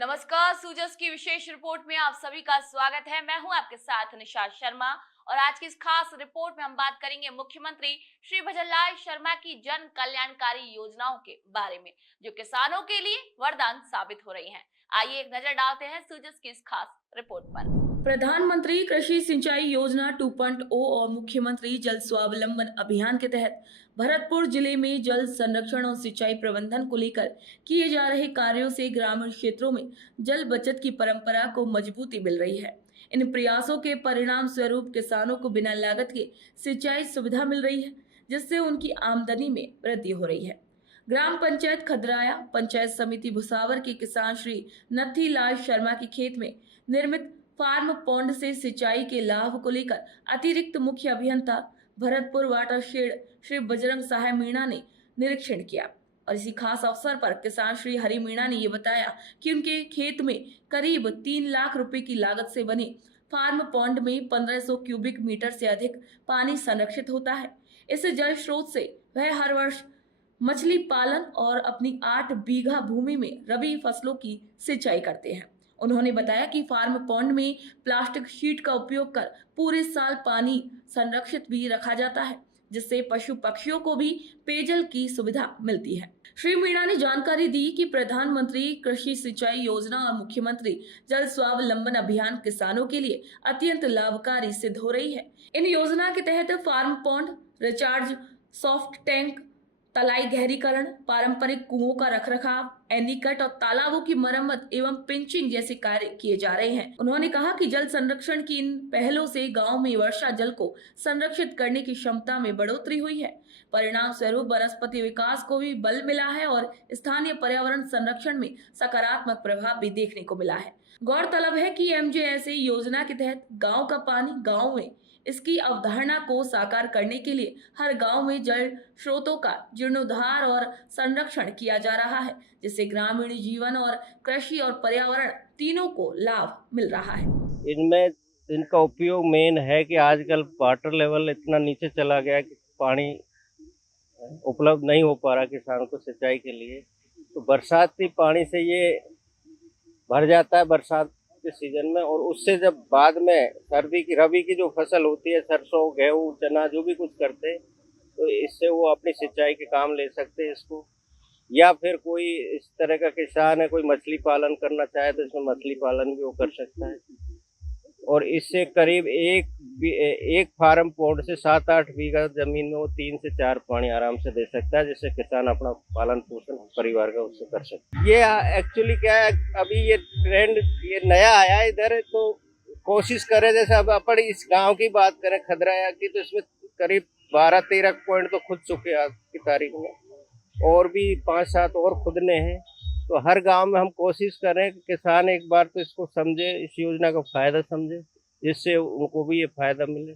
नमस्कार, सूजस की विशेष रिपोर्ट में आप सभी का स्वागत है। मैं हूं आपके साथ निशा शर्मा और आज की इस खास रिपोर्ट में हम बात करेंगे मुख्यमंत्री श्री भजनलाल शर्मा की जन कल्याणकारी योजनाओं के बारे में, जो किसानों के लिए वरदान साबित हो रही हैं। आइए एक नजर डालते हैं सूजस की इस खास रिपोर्ट पर। प्रधानमंत्री कृषि सिंचाई योजना 2.0 और मुख्यमंत्री जल स्वावलंबन अभियान के तहत भरतपुर जिले में जल संरक्षण और सिंचाई प्रबंधन को लेकर किए जा रहे कार्यों से ग्रामीण क्षेत्रों में जल बचत की परंपरा को मजबूती मिल रही है। इन प्रयासों के परिणाम स्वरूप किसानों को बिना लागत के सिंचाई सुविधा मिल रही है, जिससे उनकी आमदनी में वृद्धि हो रही है। ग्राम पंचायत खदराया पंचायत समिति भुसावर के किसान श्री नथीलाल शर्मा के खेत में निर्मित फार्म पॉन्ड से सिंचाई के लाभ को लेकर अतिरिक्त मुख्य अभियंता भरतपुर वाटरशेड श्री बजरंग सहाय मीणा ने निरीक्षण किया और इसी खास अवसर पर किसान श्री हरि मीणा ने ये बताया कि उनके खेत में करीब 3 लाख रुपए की लागत से बने फार्म पॉन्ड में 1500 क्यूबिक मीटर से अधिक पानी संरक्षित होता है। इस जल स्रोत से वह हर वर्ष मछली पालन और अपनी 8 बीघा भूमि में रबी फसलों की सिंचाई करते हैं। उन्होंने बताया कि फार्म पॉन्ड में प्लास्टिक शीट का उपयोग कर पूरे साल पानी संरक्षित भी रखा जाता है, जिससे पशु पक्षियों को भी पेयजल की सुविधा मिलती है। श्री मीणा ने जानकारी दी कि प्रधानमंत्री कृषि सिंचाई योजना और मुख्यमंत्री जल स्वावलंबन अभियान किसानों के लिए अत्यंत लाभकारी सिद्ध हो रही है। इन योजना के तहत farm pond, recharge, soft tank, तलाई गहरीकरण, पारंपरिक कुओं का रखरखाव, एनीकट और तालाबों की मरम्मत एवं पिंचिंग जैसे कार्य किए जा रहे हैं। उन्होंने कहा कि जल संरक्षण की इन पहलों से गांव में वर्षा जल को संरक्षित करने की क्षमता में बढ़ोतरी हुई है। परिणाम स्वरूप वनस्पति विकास को भी बल मिला है और स्थानीय पर्यावरण संरक्षण में सकारात्मक प्रभाव भी देखने को मिला है। गौरतलब है कि एमजेएसए योजना के तहत गाँव का पानी गाँव में, इसकी अवधारणा को साकार करने के लिए हर गांव में जल स्रोतों का जीर्णोद्धार और संरक्षण किया जा रहा है, जिससे ग्रामीण जीवन और कृषि और पर्यावरण तीनों को लाभ मिल रहा है। इनमें इनका उपयोग मेन है कि आजकल वाटर लेवल इतना नीचे चला गया कि पानी उपलब्ध नहीं हो पा रहा किसान को सिंचाई के लिए। तो बरसाती पानी से ये भर जाता है बरसात के सीजन में, और उससे जब बाद में सर्दी की रबी की जो फसल होती है, सरसों, गेहूँ, चना, जो भी कुछ करते हैं, तो इससे वो अपनी सिंचाई के काम ले सकते हैं इसको। या फिर कोई इस तरह का किसान है, कोई मछली पालन करना चाहे तो इसमें मछली पालन भी वो कर सकता है। और इससे करीब एक फार्म पॉन्ड से 7-8 बीघा जमीन में वो 3 से 4 पानी आराम से दे सकता है, जिससे किसान अपना पालन पोषण परिवार का उससे कर सकता है। ये एक्चुअली क्या है, अभी ये ट्रेंड ये नया आया है इधर, तो कोशिश करें जैसे अब अपन इस गांव की बात करें खदराया की, तो इसमें करीब 12-13 पॉइंट तो खुद चुके आज की तारीख में, और भी 5-7 और खुदने हैं। तो हर गांव में हम कोशिश करें कि किसान एक बार तो इसको समझे, इस योजना का फायदा समझे, जिससे उनको भी ये फायदा मिले।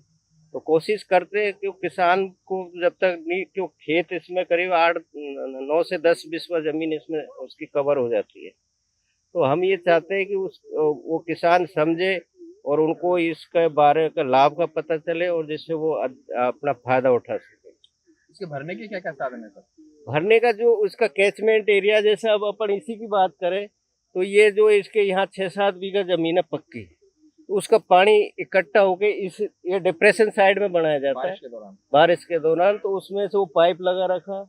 तो कोशिश करते हैं कि किसान को जब तक नहीं, क्यों खेत इसमें करीब 8-9 से 10 बिस्वा जमीन इसमें उसकी कवर हो जाती है। तो हम ये चाहते हैं कि वो किसान समझे और उनको इसके बारे का लाभ का पता चले, और जिससे वो अपना फायदा उठा सके। इसके भरने के क्या-क्या साधन है सर? भरने का जो उसका कैचमेंट एरिया, जैसे अब अपन इसी की बात करें तो ये जो इसके यहाँ 6-7 बीघा जमीन है पक्की, तो उसका पानी इकट्ठा होके ये डिप्रेशन साइड में बनाया जाता है बारिश के दौरान। तो उसमें से वो पाइप लगा रखा,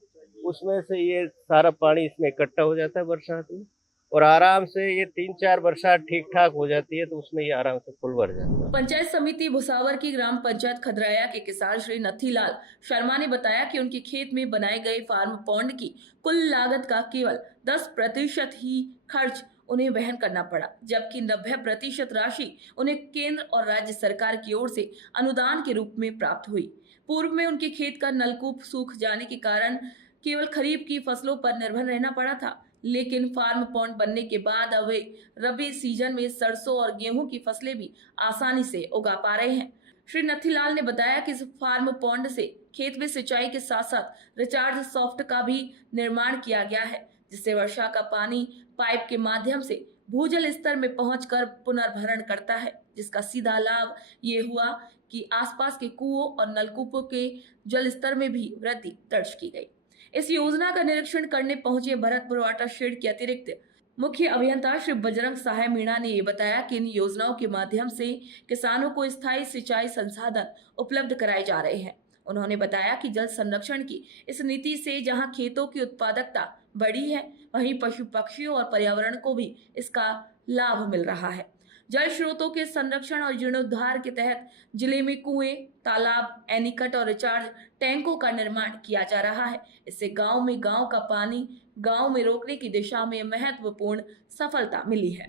उसमें से ये सारा पानी इसमें इकट्ठा हो जाता है बरसात में, और आराम से ये 3-4 बरसात ठीक ठाक हो जाती है, तो उसमें ये आराम से फुल भर जाता है। पंचायत समिति भुसावर की ग्राम पंचायत खदराया के किसान श्री नथीलाल शर्मा ने बताया कि उनके खेत में बनाए गए फार्म पॉन्ड की कुल लागत का केवल 10% ही खर्च उन्हें वहन करना पड़ा, जबकि 90% राशि उन्हें केंद्र और राज्य सरकार की ओर से अनुदान के रूप में प्राप्त हुई। पूर्व में उनके खेत का नलकूप सूख जाने के कारण केवल खरीफ की फसलों पर निर्भर रहना पड़ा था, लेकिन फार्म पॉन्ड बनने के बाद अब वे रबी सीजन में सरसों और गेहूं की फसलें भी आसानी से उगा पा रहे हैं। श्री नथीलाल ने बताया कि इस फार्म पॉन्ड से खेत में सिंचाई के साथ साथ रिचार्ज सॉफ्ट का भी निर्माण किया गया है, जिससे वर्षा का पानी पाइप के माध्यम से भूजल स्तर में पहुंचकर पुनर्भरण करता है, जिसका सीधा लाभ ये हुआ कि आसपास के कुओं और नलकूपों के जल स्तर में भी वृद्धि दर्ज की गई। इस योजना का निरीक्षण करने पहुंचे भरतपुर वाटरशेड के अतिरिक्त मुख्य अभियंता श्री बजरंग सहाय मीणा ने ये बताया कि इन योजनाओं के माध्यम से किसानों को स्थायी सिंचाई संसाधन उपलब्ध कराए जा रहे हैं। उन्होंने बताया कि जल संरक्षण की इस नीति से जहां खेतों की उत्पादकता बढ़ी है, वहीं पशु पक्षियों और पर्यावरण को भी इसका लाभ मिल रहा है। जल स्रोतों के संरक्षण और जीर्णोद्धार के तहत जिले में कुएं, तालाब, एनीकट और रिचार्ज टैंकों का निर्माण किया जा रहा है। इससे गांव का पानी गांव में रोकने की दिशा में महत्वपूर्ण सफलता मिली है।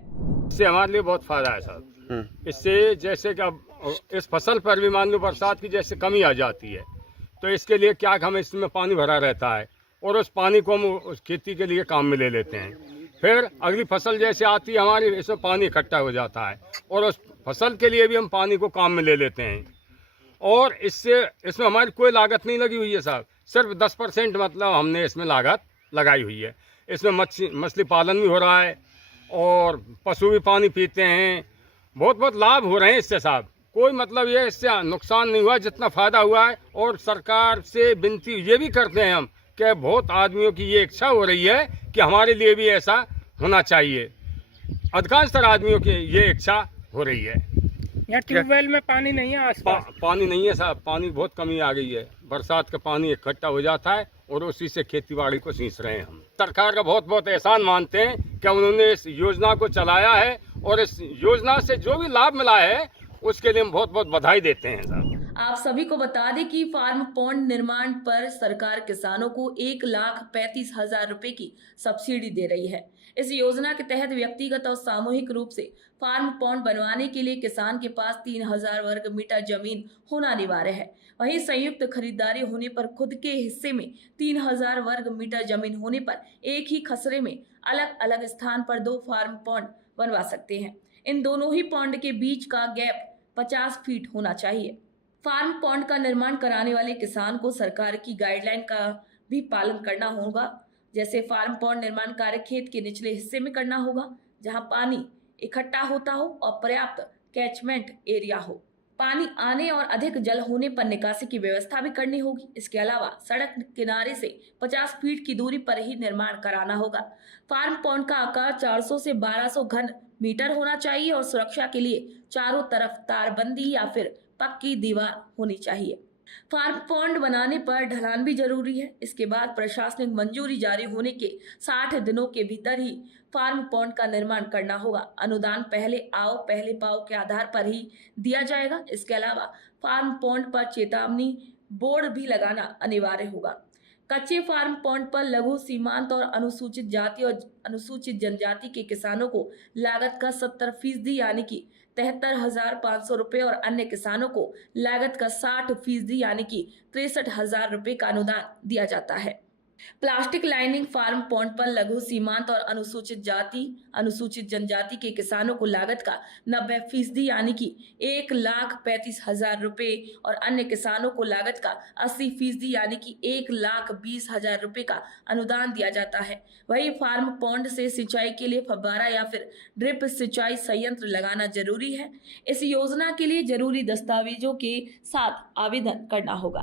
इससे हमारे लिए बहुत फायदा है साहब। इससे जैसे कि अब इस फसल पर भी मान लो बरसात की जैसे कमी आ जाती है, तो इसके लिए क्या हम इसमें पानी भरा रहता है और उस पानी को हम उस खेती के लिए काम में ले लेते हैं। फिर अगली फसल जैसे आती है हमारी, इसमें पानी इकट्ठा हो जाता है और उस फसल के लिए भी हम पानी को काम में ले लेते हैं। और इसमें हमारी कोई लागत नहीं लगी हुई है साहब, सिर्फ 10% मतलब हमने इसमें लागत लगाई हुई है। इसमें मछली पालन भी हो रहा है और पशु भी पानी पीते हैं। बहुत लाभ हो रहे हैं इससे साहब। कोई मतलब ये इससे नुकसान नहीं हुआ, जितना फ़ायदा हुआ है। और सरकार से विनती ये भी करते हैं हम कि बहुत आदमियों की ये इच्छा हो रही है कि हमारे लिए भी ऐसा होना चाहिए। अधिकांशतर आदमियों की ये इच्छा हो रही है। यहाँ ट्यूबवेल में पानी नहीं है आसपास? पानी नहीं है साहब, पानी बहुत कमी आ गई है। बरसात का पानी इकट्ठा हो जाता है और उसी से खेती बाड़ी को सींच रहे हैं हम। सरकार का बहुत एहसान मानते हैं कि उन्होंने इस योजना को चलाया है और इस योजना से जो भी लाभ मिला है उसके लिए हम बहुत बधाई देते हैं साहब। आप सभी को बता दें कि फार्म पॉन्ड निर्माण पर सरकार किसानों को 1,35,000 रुपए की सब्सिडी दे रही है। इस योजना के तहत व्यक्तिगत और सामूहिक रूप से फार्म पॉन्ड बनवाने के लिए किसान के पास 3,000 वर्ग मीटर जमीन होना अनिवार्य है। वहीं संयुक्त खरीदारी होने पर खुद के हिस्से में 3,000 वर्ग मीटर जमीन होने पर एक ही खसरे में अलग अलग स्थान पर 2 फार्म पॉन्ड बनवा सकते हैं। इन दोनों ही पॉन्ड के बीच का गैप 50 फीट होना चाहिए। फार्म पॉन्ड का निर्माण कराने वाले किसान को सरकार की गाइडलाइन का भी पालन करना होगा। जैसे फार्म पॉन्ड निर्माण कार्य खेत के निचले हिस्से में करना होगा, जहां पानी इकट्ठा होता हो और पर्याप्त कैचमेंट एरिया हो। पानी आने और अधिक जल होने पर निकासी की व्यवस्था भी करनी होगी। इसके अलावा सड़क किनारे से 50 फीट की दूरी पर ही निर्माण कराना होगा। फार्म पॉन्ड का आकार 400 से 1200 घन मीटर होना चाहिए और सुरक्षा के लिए चारों तरफ तारबंदी या फिर पक्की दीवार होनी चाहिए। फार्म पॉन्ड बनाने पर ढलान भी जरूरी है। इसके बाद प्रशासनिक मंजूरी जारी होने के 60 दिनों के भीतर ही फार्म पॉन्ड का निर्माण करना होगा। अनुदान पहले आओ पहले पाओ के आधार पर ही दिया जाएगा। इसके अलावा फार्म पॉन्ड पर चेतावनी बोर्ड भी लगाना अनिवार्य होगा। कच्चे फार्म पॉन्ड पर लघु सीमांत और अनुसूचित जाति और अनुसूचित जनजाति के किसानों को लागत का 70% यानी कि 73,500 रुपए और अन्य किसानों को लागत का 60% यानी कि 63,000 रुपए का अनुदान दिया जाता है। प्लास्टिक लाइनिंग फार्म पॉन्ड पर लघु सीमांत और अनुसूचित जाति अनुसूचित जनजाति के किसानों को लागत का 90% यानी कि 1,35,000 रुपए और अन्य किसानों को लागत का 80% यानी कि 1,20,000 रुपए का अनुदान दिया जाता है। वही फार्म पॉन्ड से सिंचाई के लिए फव्वारा या फिर ड्रिप सिंचाई संयंत्र लगाना जरूरी है। इस योजना के लिए जरूरी दस्तावेजों के साथ आवेदन करना होगा।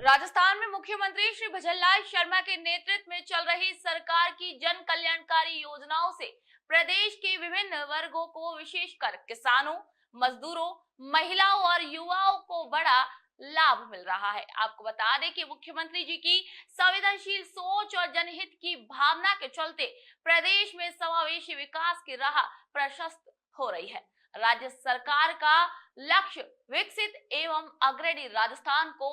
राजस्थान में मुख्यमंत्री श्री भजनलाल शर्मा के नेतृत्व में चल रही सरकार की जन कल्याणकारी योजनाओं से प्रदेश के विभिन्न वर्गों को, विशेषकर किसानों, मजदूरों, महिलाओं और युवाओं को बड़ा लाभ मिल रहा है। आपको बता दें कि मुख्यमंत्री जी की संवेदनशील सोच और जनहित की भावना के चलते प्रदेश में समावेशी विकास की राह प्रशस्त हो रही है। राज्य सरकार का लक्ष्य विकसित एवं अग्रणी राजस्थान को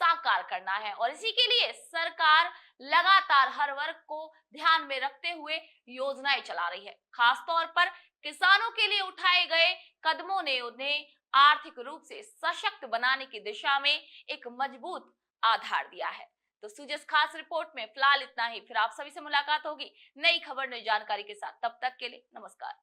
साकार करना है और इसी के लिए सरकार लगातार हर वर्ग को ध्यान में रखते हुए योजनाएं चला रही है। खास तौर पर किसानों के लिए उठाए गए कदमों ने उन्हें आर्थिक रूप से सशक्त बनाने की दिशा में एक मजबूत आधार दिया है। तो सुजस खास रिपोर्ट में फिलहाल इतना ही। फिर आप सभी से मुलाकात होगी नई खबर, नई जानकारी के साथ। तब तक के लिए नमस्कार।